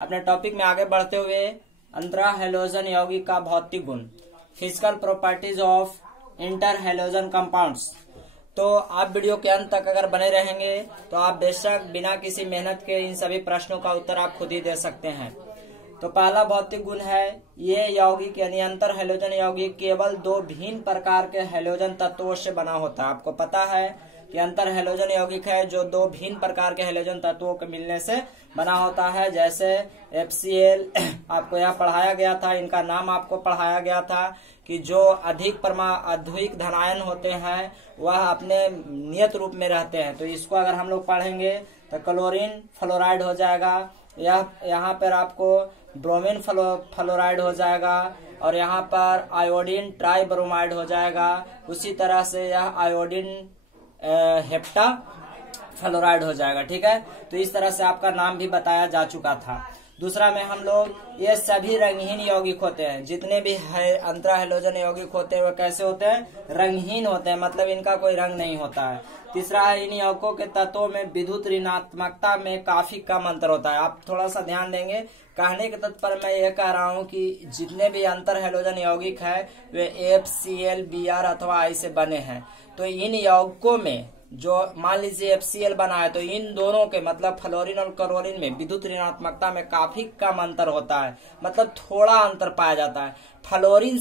अपने टॉपिक में आगे बढ़ते हुए अंतरा हैलोजन यौगिक का भौतिक गुण, physical properties of inter halogen compounds. तो आप वीडियो के अंत तक अगर बने रहेंगे तो आप बेशक बिना किसी मेहनत के इन सभी प्रश्नों का उत्तर आप खुद ही दे सकते हैं। तो पहला भौतिक गुण है, ये यौगिक यानी अंतर हैलोजन यौगिक केवल दो भिन्न प्रकार के हैलोजन तत्वों से बना होता है। आपको पता है कि अंतर हैलोजन यौगिक है जो दो भिन्न प्रकार के हैलोजन तत्वों के मिलने से बना होता है, जैसे FCl आपको यह पढ़ाया गया था, इनका नाम आपको पढ़ाया गया था कि जो अधिक धनायन होते हैं वह अपने नियत रूप में रहते हैं। तो इसको अगर हम लोग पढ़ेंगे तो क्लोरीन फ्लोराइड हो जाएगा, यहाँ पर आपको ब्रोमीन फ्लोराइड हो जाएगा और यहाँ पर आयोडीन ट्राइब्रोमाइड हो जाएगा। उसी तरह से यह आयोडीन हेप्टा फ्लोराइड हो जाएगा। ठीक है, तो इस तरह से आपका नाम भी बताया जा चुका था। दूसरा में हम लोग ये सभी रंगहीन यौगिक होते हैं, जितने भी अंतरा हैलोजन यौगिक होते हैं वह कैसे होते हैं? रंगहीन होते हैं, मतलब इनका कोई रंग नहीं होता है। तीसरा है, इन यौगिकों के तत्वों में विद्युत ऋणात्मकता में काफी कम अंतर होता है। आप थोड़ा सा ध्यान देंगे, कहने के तत्पर मैं ये कह रहा हूँ कि जितने भी अंतर हैलोजन यौगिक है वे FCl, Br अथवा I से बने हैं। तो इन यौगिकों में जो मान लीजिए FCl बना है तो इन दोनों के मतलब फ्लोरीन और क्लोरीन में विद्युत ऋणात्मकता में काफी कम अंतर होता है, मतलब थोड़ा अंतर पाया जाता है। फ्लोरीन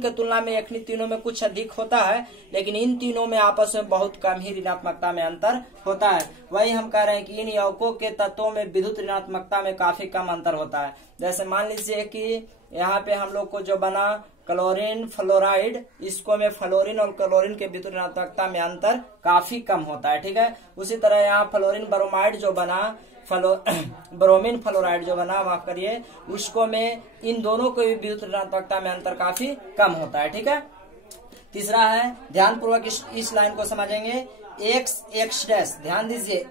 के तुलना में यखनी तीनों में कुछ अधिक होता है, लेकिन इन तीनों में आपस में बहुत कम ही ऋणात्मकता में अंतर होता है। वही हम कह रहे हैं कि इन यौगिकों के तत्वों में विद्युत ऋणात्मकता में काफी कम अंतर होता है। जैसे मान लीजिए कि यहाँ पे हम लोग को जो बना क्लोरीन फ्लोराइड, इसको में फ्लोरीन और क्लोरीन के विद्युत ऋणात्मकता में अंतर काफी कम होता है। ठीक है, उसी तरह यहाँ फ्लोरीन ब्रोमाइड जो बना, ब्रोमीन फ्लोराइड जो बना, माफ करिए, उसको में इन दोनों को भी विद्युत ऋणात्मकता में अंतर काफी कम होता है। ठीक है, तीसरा है, ध्यान पूर्वक इस लाइन को समझेंगे, X डैश, ध्यान दीजिए,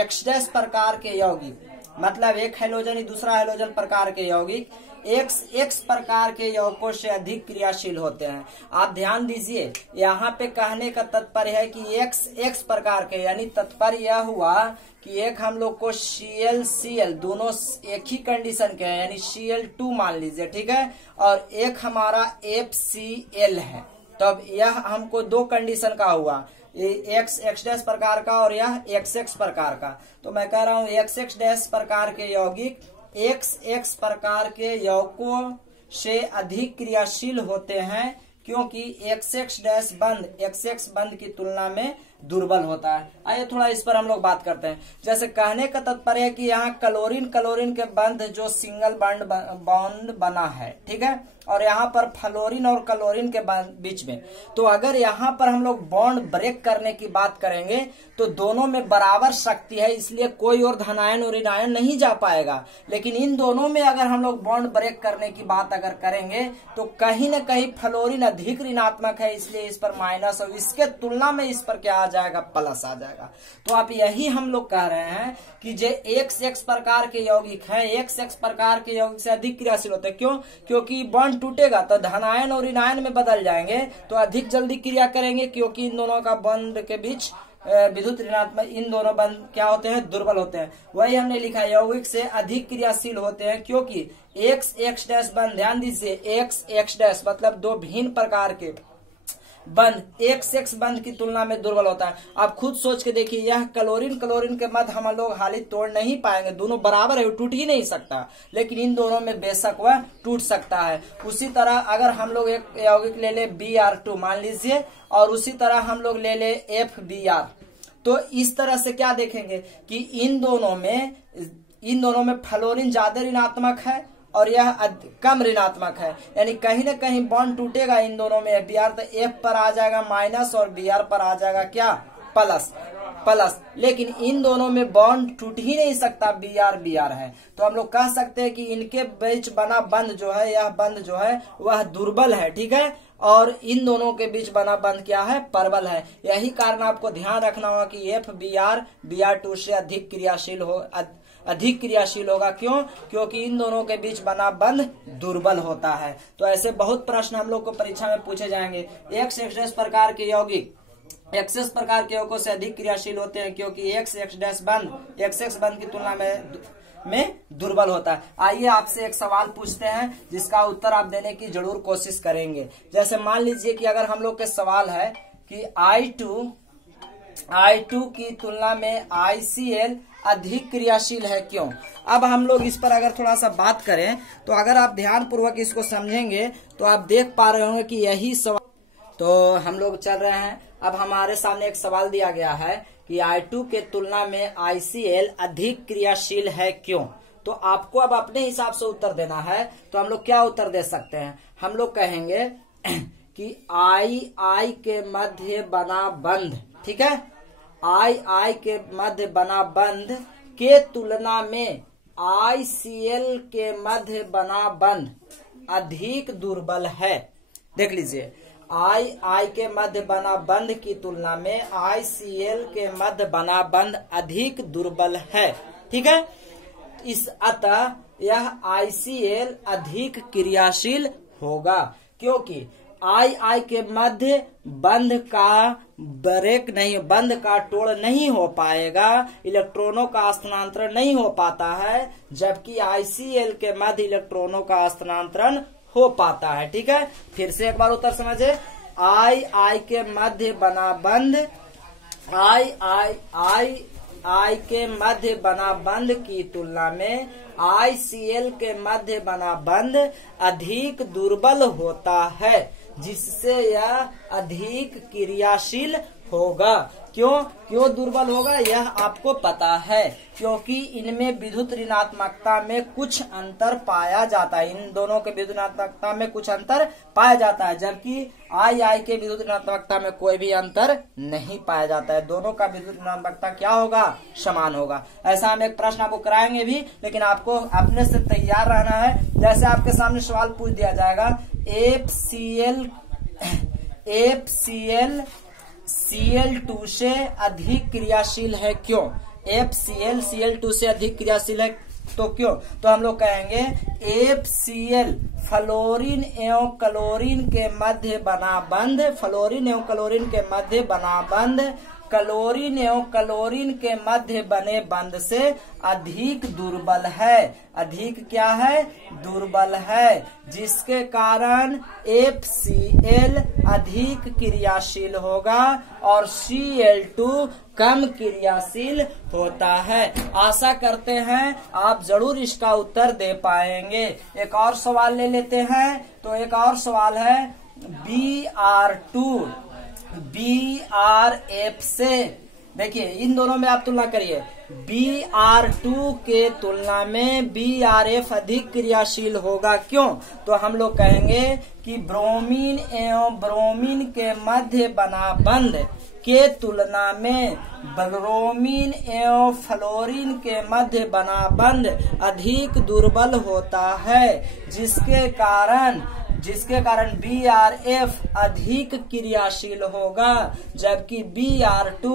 X डैश प्रकार के यौगिक, मतलब एक हैलोजन दूसरा हैलोजन प्रकार के यौगिक X प्रकार के यौगिकों से अधिक क्रियाशील होते हैं। आप ध्यान दीजिए, यहाँ पे कहने का तात्पर्य है कि X प्रकार के, यानी तात्पर्य यह हुआ कि एक हम लोग को Cl दोनों एक ही कंडीशन के हैं, यानी Cl2 मान लीजिए, ठीक है, और एक हमारा FCl है। तो अब यह हमको दो कंडीशन का हुआ, X डैश प्रकार का और यह XX प्रकार का। तो मैं कह रहा हूँ XX डैश प्रकार के यौगिक XX प्रकार के यौगिकों से अधिक क्रियाशील होते हैं, क्योंकि XX बंध की तुलना में दुर्बल होता है। आइए थोड़ा इस पर हम लोग बात करते हैं। जैसे कहने का तात्पर्य है कि यहाँ क्लोरीन के बंध जो सिंगल बॉन्ड बना है, ठीक है, और यहाँ पर फ्लोरीन और क्लोरीन के बीच में, तो अगर यहाँ पर हम लोग बॉन्ड ब्रेक करने की बात करेंगे तो दोनों में बराबर शक्ति है, इसलिए कोई और धनायन और ऋणायन नहीं जा पाएगा। लेकिन इन दोनों में अगर हम लोग बॉन्ड ब्रेक करने की बात अगर करेंगे तो कहीं न कहीं फ्लोरीन अधिक ऋणात्मक है, इसलिए इस पर माइनस, और इसके तुलना में इस पर क्या आ जाएगा? प्लस आ जाएगा। तो आप यही हम लोग कह रहे हैं कि जो XX प्रकार के यौगिक है, XX प्रकार के यौगिक से अधिक क्रियाशील होते हैं। क्यों? क्योंकि बॉन्ड टूटेगा तो धनायन और ऋणायन में बदल जाएंगे, तो अधिक जल्दी क्रिया करेंगे, क्योंकि इन दोनों का बंध के बीच विद्युत ऋणात्मक, इन दोनों बंध क्या होते हैं? दुर्बल होते हैं। वही हमने लिखा, यौगिक से अधिक क्रियाशील होते हैं क्योंकि XX डैश बंध, ध्यान दीजिए, XX डैश मतलब दो भिन्न प्रकार के बंध XX बंध की तुलना में दुर्बल होता है। आप खुद सोच के देखिए, यह क्लोरीन के मध्य हम लोग हाली तोड़ नहीं पाएंगे, दोनों बराबर है, टूट ही नहीं सकता, लेकिन इन दोनों में बेशक वह टूट सकता है। उसी तरह अगर हम लोग एक यौगिक ले ले Br2 मान लीजिए, और उसी तरह हम लोग ले ले FBr, तो इस तरह से क्या देखेंगे कि इन दोनों में फ्लोरीन ज्यादा ऋणात्मक है और यह कम ऋणात्मक है, यानी कहीं न कहीं बॉन्ड टूटेगा इन दोनों में। Br तो F पर आ जाएगा माइनस और Br पर आ जाएगा क्या? प्लस। लेकिन इन दोनों में बॉन्ड टूट ही नहीं सकता, Br है। तो हम लोग कह सकते हैं कि इनके बीच बना बंध जो है, यह बंध जो है वह दुर्बल है, ठीक है, और इन दोनों के बीच बना बंध क्या है? प्रबल है। यही कारण आपको ध्यान रखना होगा कि FBr Br2 से अधिक क्रियाशील होगा। क्यों? क्योंकि इन दोनों के बीच बना बंध दुर्बल होता है। तो ऐसे बहुत प्रश्न हम लोग को परीक्षा में पूछे जाएंगे। XX प्रकार के यौगिक एक्सेस प्रकार के यौगिकों से अधिक क्रियाशील होते हैं, क्योंकि एक्स एक्स बंध की तुलना में में दुर्बल होता है। आइए आपसे एक सवाल पूछते हैं जिसका उत्तर आप देने की जरूर कोशिश करेंगे। जैसे मान लीजिए कि अगर हम लोग के सवाल है कि I2 की तुलना में ICl अधिक क्रियाशील है क्यों। अब हम लोग इस पर अगर थोड़ा सा बात करें तो अगर आप ध्यान पूर्वक इसको समझेंगे तो आप देख पा रहे होंगे कि यही सवाल, तो हम लोग चल रहे हैं। अब हमारे सामने एक सवाल दिया गया है कि I2 के तुलना में ICl अधिक क्रियाशील है क्यों। तो आपको अब अपने हिसाब से उत्तर देना है। तो हम लोग क्या उत्तर दे सकते हैं, हम लोग कहेंगे कि I के मध्य बना बंध, ठीक है, I के मध्य बना बंध के तुलना में ICl के मध्य बना बंध अधिक दुर्बल है। देख लीजिए, I के मध्य बना बंध की तुलना में ICl के मध्य बना बंध अधिक दुर्बल है, ठीक है। अतः यह ICl अधिक क्रियाशील होगा क्योंकि I के मध्य बंध का बंध का तोड़ नहीं हो पाएगा, इलेक्ट्रॉनों का स्थानांतरण नहीं हो पाता है, जबकि ICl के मध्य इलेक्ट्रॉनों का स्थानांतरण हो पाता है, ठीक है। फिर से एक बार उत्तर समझे, I के मध्य बना बंध, I के मध्य बना बंध की तुलना में ICl के मध्य बना बंध अधिक दुर्बल होता है, जिससे यह अधिक क्रियाशील होगा। क्यों दुर्बल होगा यह आपको पता है, क्योंकि इनमें विद्युत ऋणात्मकता में कुछ अंतर पाया जाता है। इन दोनों के विद्युत ऋणात्मकता में कुछ अंतर पाया जाता है, जबकि I के विद्युत ऋणात्मकता में कोई भी अंतर नहीं पाया जाता है। दोनों का विद्युत ऋणात्मकता क्या होगा, समान होगा। ऐसा हम एक प्रश्न आपको कराएंगे भी, लेकिन आपको अपने से तैयार रहना है। जैसे आपके सामने सवाल पूछ दिया जाएगा, FCl Cl2 से अधिक क्रियाशील है क्यों। FCl Cl2 से अधिक क्रियाशील है तो क्यों। तो हम लोग कहेंगे FCl फ्लोरीन एवं क्लोरीन के मध्य बना बंध, फ्लोरीन एवं क्लोरीन के मध्य बना बंध क्लोरीन एवं क्लोरीन के मध्य बने बंध से अधिक दुर्बल है। अधिक क्या है, दुर्बल है, जिसके कारण FCl अधिक क्रियाशील होगा और Cl2 कम क्रियाशील होता है। आशा करते हैं आप जरूर इसका उत्तर दे पाएंगे। एक और सवाल ले लेते हैं। तो एक और सवाल है BrF से। देखिए इन दोनों में आप तुलना करिए, Br2 के तुलना में BrF अधिक क्रियाशील होगा क्यों। तो हम लोग कहेंगे कि ब्रोमीन एवं ब्रोमीन के मध्य बना बंध के तुलना में ब्रोमीन एवं फ्लोरीन के मध्य बना बंध अधिक दुर्बल होता है, जिसके कारण BrF अधिक क्रियाशील होगा, जबकि Br2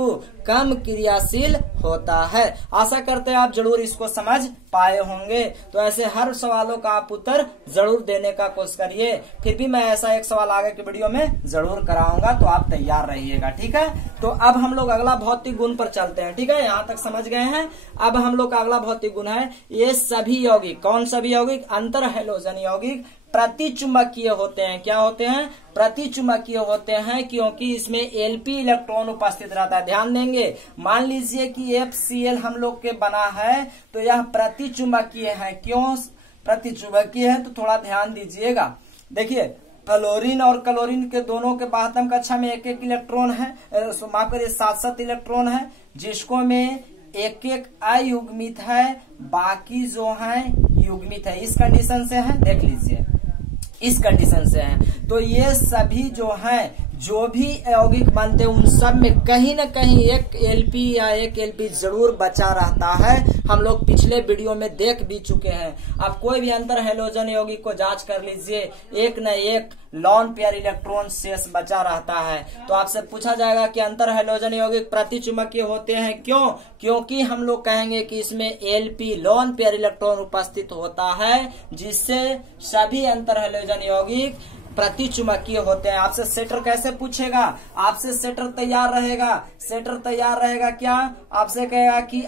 कम क्रियाशील होता है। आशा करते हैं आप जरूर इसको समझ पाए होंगे। तो ऐसे हर सवालों का आप उत्तर जरूर देने का कोशिश करिए। फिर भी मैं ऐसा एक सवाल आगे के वीडियो में जरूर कराऊंगा, तो आप तैयार रहिएगा, ठीक है। तो अब हम लोग अगला भौतिक गुण पर चलते हैं, ठीक है। यहाँ तक समझ गए हैं। अब हम लोग का अगला भौतिक गुण है, ये सभी यौगिक, कौन सभी यौगिक, अंतर हैलोजन यौगिक प्रतिचुंबकीय होते हैं। क्या होते हैं, प्रतिचुंबकीय होते हैं, क्योंकि इसमें Lp इलेक्ट्रॉन उपस्थित रहता है। ध्यान देंगे, मान लीजिए कि FCl हम लोग के बना है तो यह प्रतिचुंबकीय है। क्यों प्रतिचुंबकीय है, तो थोड़ा ध्यान दीजिएगा। देखिए फ्लोरीन और क्लोरीन के दोनों के बाह्यतम कक्षा में एक एक इलेक्ट्रॉन है, माफ करिए 7-7 इलेक्ट्रॉन है, जिसको में एक एक अयुग्मित है, बाकी जो है युग्मित है। इस कंडीशन से है, देख लीजिए इस कंडीशन से है। तो ये सभी जो हैं, जो भी यौगिक बनते हैं, उन सब में कहीं न कहीं एक Lp या एक Lp जरूर बचा रहता है। हम लोग पिछले वीडियो में देख भी चुके हैं। अब कोई भी अंतर हैलोजन यौगिक को जांच कर लीजिए, एक न एक लॉन पेयर इलेक्ट्रॉन शेष बचा रहता है। तो आपसे पूछा जाएगा कि अंतर हैलोजन यौगिक प्रतिचुंबकीय होते हैं क्यों, क्योंकि हम लोग कहेंगे कि इसमें Lp लॉन पेयर इलेक्ट्रॉन उपस्थित होता है, जिससे सभी अंतर हैलोजन यौगिक प्रतिचुंबकीय होते हैं। आपसे सेटर कैसे पूछेगा, आपसे सेटर तैयार रहेगा। सेटर तैयार रहेगा क्या, आपसे कहेगा कि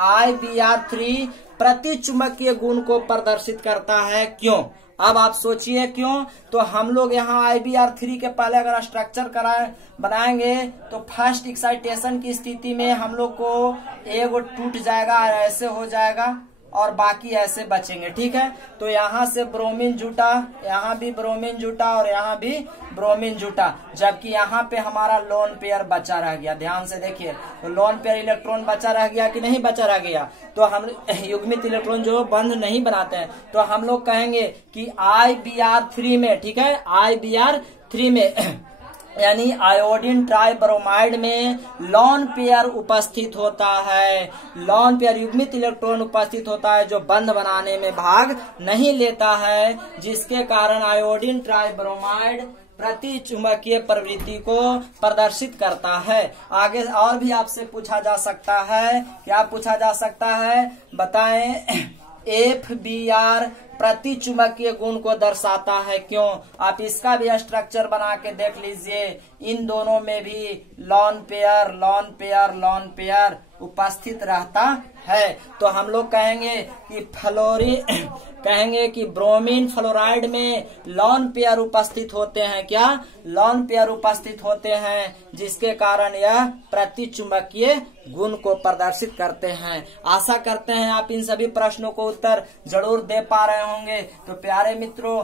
IBr3 प्रति चुंबकीय गुण को प्रदर्शित करता है। क्यों? अब आप सोचिए क्यों। तो हम लोग यहाँ IBr3 के पहले अगर स्ट्रक्चर बनाएंगे तो फर्स्ट एक्साइटेशन की स्थिति में हम लोग को एगो टूट जाएगा, ऐसे हो जाएगा और बाकी ऐसे बचेंगे। ठीक है, तो यहाँ से ब्रोमीन जुटा, यहाँ भी ब्रोमीन जुटा और यहाँ भी ब्रोमीन जुटा, जबकि यहाँ पे हमारा लोन पेयर बचा रह गया। ध्यान से देखिए, तो लोन पेयर इलेक्ट्रॉन बचा रह गया कि नहीं बचा रह गया। तो हम युग्मित इलेक्ट्रॉन जो बंध नहीं बनाते हैं, तो हम लोग कहेंगे कि IBr3 में, ठीक है, IBr3 में यानी आयोडीन ट्राइब्रोमाइड में लॉन पेयर उपस्थित होता है। लॉन पेयर युग्मित इलेक्ट्रॉन उपस्थित होता है जो बंध बनाने में भाग नहीं लेता है, जिसके कारण आयोडीन ट्राइब्रोमाइड प्रति चुंबकीय प्रवृत्ति को प्रदर्शित करता है। आगे और भी आपसे पूछा जा सकता है, क्या पूछा जा सकता है बताएं। FBr प्रति चुंबकीय गुण को दर्शाता है। क्यों? आप इसका भी स्ट्रक्चर बना के देख लीजिए। इन दोनों में भी lone pair lone pair lone pair उपस्थित रहता है। तो हम लोग कहेंगे कि ब्रोमीन फ्लोराइड में लॉन पेयर उपस्थित होते हैं। क्या? लॉन पेयर उपस्थित होते हैं, जिसके कारण यह प्रति चुंबकीय गुण को प्रदर्शित करते हैं। आशा करते हैं आप इन सभी प्रश्नों को उत्तर जरूर दे पा रहे होंगे। तो प्यारे मित्रों,